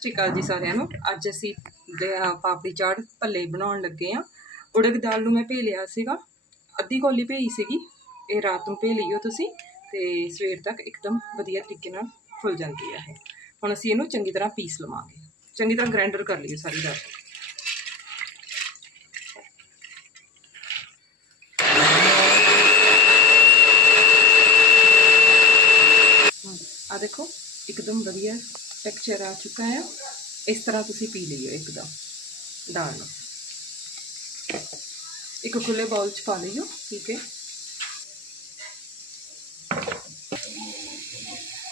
ਸਤਿ ਸ਼੍ਰੀ ਅਕਾਲ ਜੀ ਸਾਰਿਆਂ ਨੂੰ। ਅੱਜ ਅਸੀਂ ਪਾਪੜੀ ਚਾਟ ਭੱਲੇ ਬਣਾਉਣ ਲੱਗੇ ਆ ਉੜਦ ਦਾਲ ਨੂੰ ਮੈਂ ਭੇ ਲਿਆ ਸੀਗਾ। ਅੱਧੀ ਕੌਲੀ ਭੇਈ ਸੀਗੀ। ਇਹ ਰਾਤ ਨੂੰ ਭੇ ਲਈਓ ਤੁਸੀਂ ਤੇ ਸਵੇਰ ਤੱਕ ਇੱਕਦਮ ਵਧੀਆ ਤਰੀਕੇ ਨਾਲ ਫੁੱਲ ਜਾਂਦੀ ਹੈ ਇਹ। ਹੁਣ ਅਸੀਂ ਇਹਨੂੰ ਚੰਗੀ ਤਰ੍ਹਾਂ ਪੀਸ ਲਵਾਂਗੇ। ਚੰਗੀ ਤਰ੍ਹਾਂ ਗ੍ਰਾਈਂਡਰ ਕਰ ਲਈਓ ਸਾਰੀ ਦਾਲ ਆ ਦੇਖੋ, ਇੱਕਦਮ ਵਧੀਆ ਟੈਕਸਚਰ ਆ ਚੁੱਕਾ ਹੈ ਇਸ ਤਰ੍ਹਾਂ ਤੁਸੀਂ ਪੀ ਲਈਓ ਇੱਕਦਮ ਦਾਲ ਇੱਕ ਖੁੱਲੇ ਬਾਉਲ ਚ ਪਾ ਲਈਓ ਠੀਕ ਹੈ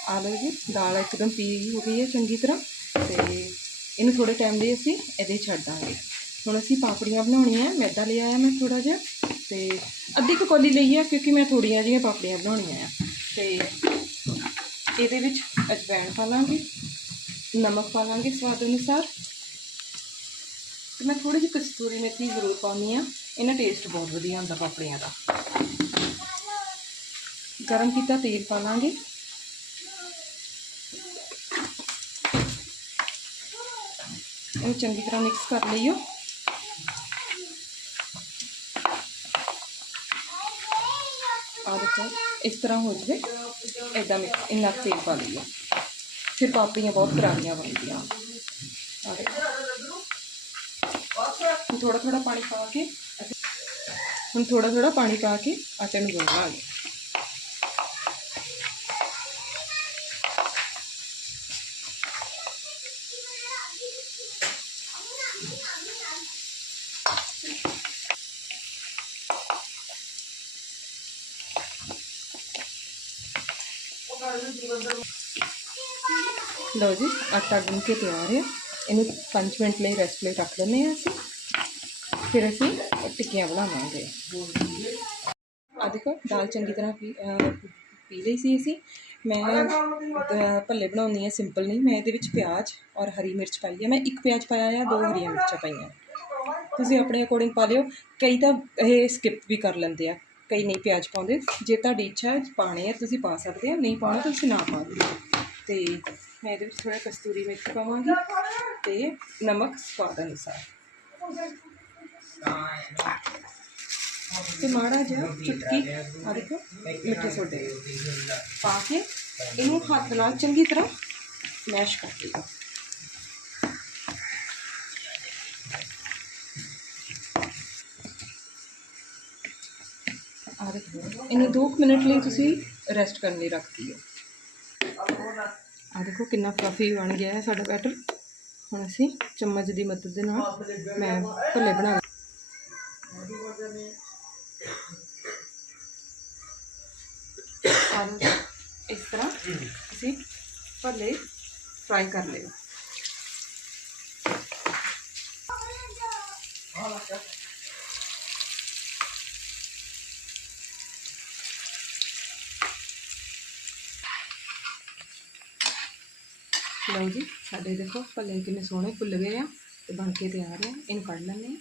ਆ ਲਓ ਜੀ ਦਾਲ ਇੱਕਦਮ ਪੀ ਹੋ ਗਈ ਹੈ ਚੰਗੀ ਤਰ੍ਹਾਂ ਤੇ ਇਹਨੂੰ ਥੋੜੇ ਟਾਈਮ ਲਈ ਅਸੀਂ ਇਹਦੇ ਛੱਡ ਦਾਂਗੇ ਹੁਣ ਅਸੀਂ ਪਾਪੜੀਆਂ ਬਣਾਉਣੀਆਂ ਮੈਦਾ ਲਿਆ ਆ ਮੈਂ ਥੋੜਾ ਜਿਹਾ ਤੇ ਅੱਧੀ ਕੁ ਕੌਲੀ ਲਈ ਆ ਕਿਉਂਕਿ ਮੈਂ ਥੋੜੀਆਂ ਜਿਹੀਆਂ ਪਾਪੜੀਆਂ ਬਣਾਉਣੀਆਂ ਆ ਤੇ ਇਹਦੇ ਵਿੱਚ ਅਜਵਾਇਣ ਪਾ ਲਾਂਗੇ ਨਮਕ ਪਾ ਲਾਂਗੇ ਸਵਾਦ ਅਨੁਸਾਰ ਤੇ ਮੈਂ ਥੋੜੀ ਜਿਹੀ ਕਸਤੂਰੀ ਮੇਥੀ ਜ਼ਰੂਰ ਪਾਉਣੀ ਆ ਇਹਨਾਂ ਟੇਸਟ ਬਹੁਤ ਵਧੀਆ ਹੁੰਦਾ ਪਾਪੜੀਆਂ ਦਾ ਗਰਮ ਕੀਤਾ ਤੇਲ ਪਾ ਲਾਂਗੇ ਇਹਨੂੰ ਚੰਗੀ ਤਰ੍ਹਾਂ ਮਿਕਸ ਕਰ ਲਈਓ ਆ ਦੇਖੋ ਇਸ ਤਰ੍ਹਾਂ ਹੋ ਜਵੇ ਇਦਾਂ ਮਿਕਸ ਇੰਨਾ ਕੁ ਤੇਲ ਪਾ ਲਈਓ ਫਿਰ ਪਾਪੜੀਆਂ ਬਹੁਤ ਕਰਾਰੀਆਂ ਬਣਦੀਆਂ ਆ ਦੇਖੋ ਹੁਣ ਥੋੜਾ ਥੋੜਾ ਪਾਣੀ ਪਾ ਕੇ ਅਸੀਂ- ਹੁਣ ਥੋੜਾ ਥੋੜਾ ਪਾਣੀ ਪਾ ਕੇ ਆਟੇ ਨੂੰ ਗੁੰਨ ਲਾਂਗੇ ਲਓ ਜੀ, ਆਟਾ ਗੁੰਨ ਕੇ ਤਿਆਰ ਹੈ। ਇਹਨੂੰ 5 ਮਿੰਟ ਲਈ ਰੈਸਟ ਲਈ ਰੱਖ ਦਿੰਦੇ ਹਾਂ ਅਸੀਂ। ਫਿਰ ਅਸੀਂ ਟਿੱਕੀਆਂ ਬਣਾਵਾਂਗੇ। ਆ ਦੇਖੋ, ਦਾਲ ਚੰਗੀ ਤਰ੍ਹਾਂ ਪੀ ਪੀ ਲਈ ਸੀ ਅਸੀਂ। ਮੈਂ ਭੱਲੇ ਬਣਾਉਂਦੀ ਹਾਂ ਸਿੰਪਲ ਨਹੀਂ। ਮੈਂ ਇਹਦੇ ਵਿੱਚ ਪਿਆਜ਼ ਔਰ ਹਰੀ ਮਿਰਚ ਪਾਈ ਹੈ। ਮੈਂ ਇੱਕ ਪਿਆਜ਼ ਪਾਇਆ ਆ, ਦੋ ਹਰੀਆਂ ਮਿਰਚਾਂ ਪਾਈਆਂ। ਤੁਸੀਂ ਆਪਣੇ ਅਕੋਰਡਿੰਗ ਪਾ ਲਿਓ। ਕਈ ਤਾਂ ਇਹ ਸਕਿਪ ਵੀ ਕਰ ਲੈਂਦੇ ਆ। ਕਈ ਨਹੀਂ ਪਿਆਜ਼ ਪਾਉਂਦੇ। ਜੇ ਤੁਹਾਡੀ ਇੱਛਾ ਹੈ ਪਾਣੇ ਆ, ਤੁਸੀਂ ਪਾ ਸਕਦੇ ਆ। ਨਹੀਂ ਪਾਉਣਾ ਤੁਸੀਂ ਨਾ ਪਾ ਦਿਓ। ਤੇ ਮੈਂ ਇਹਦੇ ਵਿੱਚ ਥੋੜਾ ਕਸਤੂਰੀ ਮੇਥੀ ਪਾਵਾਂਗੀ ਤੇ ਨਮਕ ਸਵਾਦ ਅਨੁਸਾਰ। ਤੇ ਮਾੜਾ ਜਿਹਾ ਚੁਟਕੀ ਆ ਦੇਖੋ, ਮਿੱਠੇ ਸੋਡੇ। ਪਾ ਕੇ ਇਹਨੂੰ ਹੱਥ ਨਾਲ ਚੰਗੀ ਤਰ੍ਹਾਂ ਮੈਸ਼ ਕਰ ਲਈਓ ਆ ਦੇਖੋ, ਇਹਨੂੰ 2 ਮਿੰਟ ਲਈ ਤੁਸੀਂ ਰੈਸਟ ਕਰਨ ਲਈ ਰੱਖ ਦਿਓ। ਆ ਦੇਖੋ ਕਿੰਨਾ ਫਲਫੀ ਬਣ ਗਿਆ ਹੈ ਸਾਡਾ ਬੈਟਰ ਹੁਣ ਅਸੀਂ ਚਮਚ ਦੀ ਮਦਦ ਦੇ ਨਾਲ ਮੈਂ ਭੱਲੇ ਬਣਾ ਔਰ ਇਸ ਤਰ੍ਹਾਂ ਅਸੀਂ ਭੱਲੇ ਫਰਾਈ ਕਰ ਲਿਓ ਲਓ ਜੀ, ਸਾਡੇ ਦੇਖੋ ਭੱਲੇ ਕਿੰਨੇ ਸੋਹਣੇ ਫੁੱਲ ਗਏ ਆ ਤੇ ਬਣ ਕੇ ਤਿਆਰ ਆ ਇਹਨੂੰ ਕੱਢ ਲੈਂਦੇ ਆ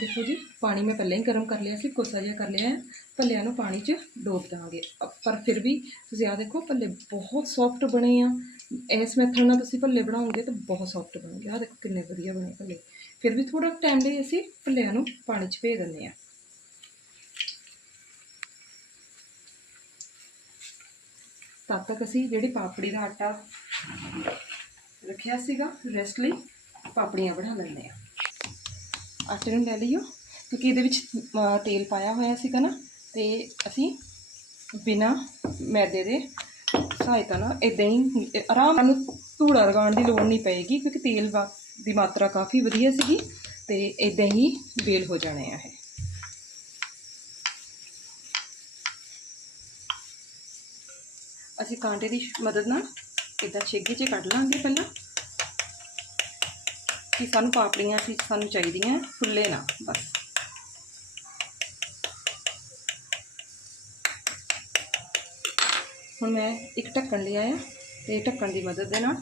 ਦੇਖੋ ਜੀ, ਪਾਣੀ ਮੈਂ ਪਹਿਲਾਂ ਹੀ ਗਰਮ ਕਰ ਲਿਆ ਸੀ, ਕੋਸਾ ਜਿਹਾ ਕਰ ਲਿਆ ਹੈ। ਭੱਲਿਆਂ ਨੂੰ ਪਾਣੀ 'ਚ ਡੋਬ ਦਾਂਗੇ। ਪਰ ਫਿਰ ਵੀ ਤੁਸੀਂ ਆ ਦੇਖੋ, ਭੱਲੇ ਬਹੁਤ ਸੌਫਟ ਬਣੇ ਆ। ਇਸ ਮੈਥਡ ਨਾਲ ਤੁਸੀਂ ਭੱਲੇ ਬਣਾਓਗੇ ਤਾਂ ਬਹੁਤ ਸੌਫਟ ਬਣਨਗੇ। ਆ ਦੇਖੋ ਕਿੰਨੇ ਵਧੀਆ ਬਣੇ ਭੱਲੇ। ਫਿਰ ਵੀ ਥੋੜਾ ਟਾਈਮ ਲਈ ਅਸੀਂ ਭੱਲਿਆਂ ਨੂੰ ਪਾਣੀ 'ਚ ਭੇਜ ਦਿੰਦੇ ਆ ਤਦ ਤੱਕ ਅਸੀਂ ਜਿਹੜੀ ਪਾਪੜੀ ਦਾ ਆਟਾ ਰੱਖਿਆ ਸੀਗਾ ਰੈਸਟ ਲਈ ਪਾਪੜੀਆਂ ਬਣਾ ਲੈਂਦੇ ਆ ਆਟੇ ਨੂੰ ਲੈ ਲਈਓ, ਕਿਉਂਕਿ ਇਹਦੇ ਵਿੱਚ ਤੇਲ ਪਾਇਆ ਹੋਇਆ ਸੀਗਾ ਨਾ, ਤੇ ਅਸੀਂ ਬਿਨਾ ਮੈਦੇ ਦੇ ਸਹਾਇਤਾ ਨਾਲ ਇਦਾਂ ਹੀ ਆਰਾਮ ਨਾਲ ਧੂੜਾ ਲਗਾਉਣ ਦੀ ਲੋੜ ਨਹੀਂ ਪਏਗੀ, ਕਿਉਂਕਿ ਤੇਲ ਵਾ- ਦੀ ਮਾਤਰਾ ਕਾਫੀ ਵਧੀਆ ਸੀਗੀ, ਤੇ ਇਦਾਂ ਹੀ ਬੇਲ ਹੋ ਜਾਣੇ ਆ ਇਹ। ਅਸੀਂ ਕਾਂਟੇ ਦੀ ਮਦਦ ਨਾਲ ਇਦਾਂ ਛੇਗੇ 'ਚ ਕੱਢ ਲਾਂਗੇ ਪਹਿਲਾਂ। ਕਿ ਸਾਨੂੰ ਪਾਪੜੀਆਂ ਸੀ ਸਾਨੂੰ ਚਾਹੀਦੀਆਂ, ਫੁੱਲੇ ਨਾ, ਬਸ। ਹੁਣ ਮੈਂ ਇੱਕ ਢੱਕਣ ਲਿਆ ਆ ਤੇ ਢੱਕਣ ਦੀ ਮਦਦ ਦੇ ਨਾਲ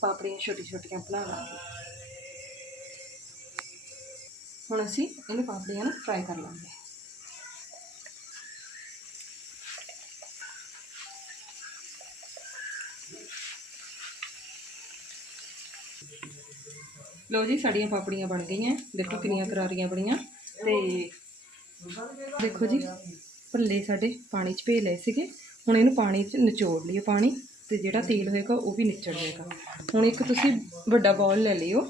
ਪਾਪੜੀਆਂ ਛੋਟੀ ਛੋਟੀਆਂ ਬਣਾ ਲਾਂਗੇ। ਹੁਣ ਅਸੀਂ ਇਹਨੂੰ ਪਾਪੜੀਆਂ ਨੂੰ ਫਰਾਈ ਕਰ ਲਾਂਗੇ। ਲੋ ਜੀ ਸਾਡੀਆਂ ਪਾਪੜੀਆਂ ਬਣ ਗਈਆਂ। ਦੇਖੋ ਕਿੰਨੀਆਂ ਕਰਾਰੀਆਂ ਬਣੀਆਂ। ਤੇ ਦੇਖੋ ਜੀ, ਭੱਲੇ ਸਾਡੇ ਪਾਣੀ 'ਚ ਭੇ ਲਏ ਸੀਗੇ। ਹੁਣ ਇਹਨੂੰ ਪਾਣੀ 'ਚ ਨਿਚੋੜ ਲਈਏ ਪਾਣੀ, ਤੇ ਜਿਹੜਾ ਤੇਲ ਹੋਏਗਾ ਉਹ ਵੀ ਨਿਚੜ ਜਾਏਗਾ। ਹੁਣ ਇੱਕ ਤੁਸੀਂ ਵੱਡਾ ਬਾਉਲ ਲੈ ਲਿਓ।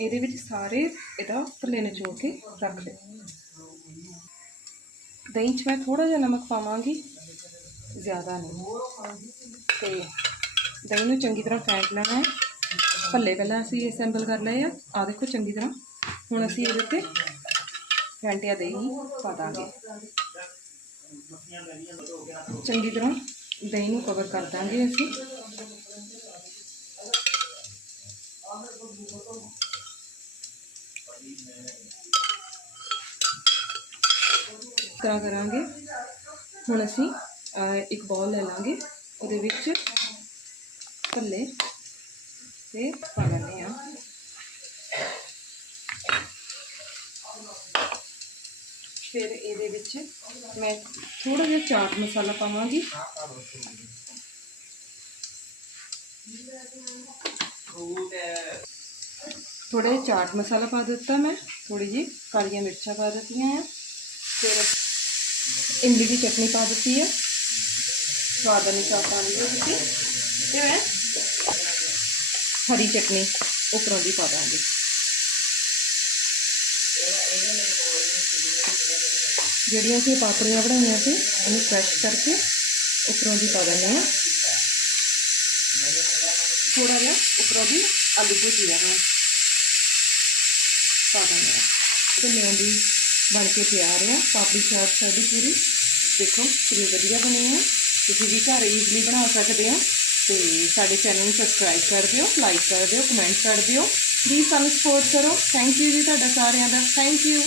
ਇਹਦੇ ਵਿੱਚ ਸਾਰੇ ਇਹਦਾ ਭੱਲੇ ਨਿਚੋੜ ਕੇ ਰੱਖ ਦਿਓ। ਦਹੀਂ 'ਚ ਮੈਂ ਥੋੜਾ ਜਿਹਾ ਨਮਕ ਪਾਵਾਂਗੀ, ਜ਼ਿਆਦਾ ਨਹੀਂ। ਤੇ ਦਹੀਂ ਨੂੰ ਚੰਗੀ ਤਰ੍ਹਾਂ ਫੈਂਟ ਲੈਣਾ ਹੈ। ਭੱਲੇ ਪਹਿਲਾਂ ਅਸੀਂ ਅਸੈਂਬਲ ਕਰ ਲਏ ਆ। ਆ ਦੇਖੋ ਚੰਗੀ ਤਰ੍ਹਾਂ। ਹੁਣ ਅਸੀਂ ਇਹਦੇ ਤੇ ਫੈਂਟਿਆ ਦਹੀਂ ਪਾ ਦਾਂਗੇ। ਚੰਗੀ ਤਰ੍ਹਾਂ ਦਹੀਂ ਨੂੰ ਕਵਰ ਕਰ ਦਾਂਗੇ ਅਸੀਂ। ਇਸ ਤਰ੍ਹਾਂ ਕਰਾਂਗੇ। ਹੁਣ ਅਸੀਂ ਅਹ, ਇੱਕ ਬਾਲ ਲੈ ਲਾਂਗੇ। ਉਹਦੇ ਵਿੱਚ ਭੱਲੇ ਤੇ ਪਾ ਲੈਂਦੇ ਆ ਫਿਰ ਇਹਦੇ ਵਿੱਚ ਮੈਂ ਥੋੜਾ ਜਿਹਾ ਚਾਟ ਮਸਾਲਾ ਪਾਵਾਂਗੀ ਥੋੜਾ ਜਿਹਾ ਚਾਟ ਮਸਾਲਾ ਪਾ ਦਿੱਤਾ ਮੈਂ ਥੋੜੀ ਜੀ ਕਾਲੀਆਂ ਮਿਰਚਾਂ ਪਾ ਦਿੱਤੀਆਂ ਆ ਫਿਰ ਇਮਲੀ ਦੀ ਚਟਨੀ ਪਾ ਦਿੱਤੀ ਹੈ ਸਵਾਦ ਅਨੁਸਾਰ ਪਾਣੀ ਦੇ ਵਿੱਚ ਤੇ ਮੈਂ ਹਰੀ ਚਟਨੀ ਉੱਪਰੋਂ ਦੀ ਪਾ ਦਾਂਗੇ। ਜਿਹੜੀਆਂ ਅਸੀਂ ਪਾਪੜੀਆਂ ਬਣਾਈਆਂ ਸੀ, ਉਹਨੂੰ ਕ੍ਰਸ਼ ਕਰਕੇ ਉੱਪਰੋਂ ਦੀ ਪਾ ਦਿੰਦੇ ਹਾਂ। ਥੋੜਾ ਜਿਹਾ ਉੱਪਰੋਂ ਦੀ ਆਲੂ ਭੁਜੀਆ ਨਾਲ ਪਾ ਦਿੰਦੇ ਹਾਂ। ਤੇ ਲਿਆਂ ਦੀ ਬਣ ਕੇ ਤਿਆਰ ਆ, ਪਾਪੜੀ ਚਾਟ ਸਾਡੀ ਪੂਰੀ। ਦੇਖੋ ਕਿੰਨੀ ਵਧੀਆ ਬਣੀ ਹੈ ਤੁਸੀਂ ਵੀ ਘਰ ਈਜ਼ਲੀ ਬਣਾ ਸਕਦੇ ਹੋ ਤੇ ਸਾਡੇ ਚੈਨਲ ਨੂੰ ਸਬਸਕ੍ਰਾਈਬ ਕਰ ਦਿਓ ਲਾਈਕ ਕਰ ਦਿਓ ਕਮੈਂਟ ਕਰ ਦਿਓ। ਪਲੀਜ਼ ਸਾਨੂੰ ਸਪੋਰਟ ਕਰੋ। ਥੈਂਕ ਯੂ ਜੀ ਤੁਹਾਡਾ ਸਾਰਿਆਂ ਦਾ। Thank you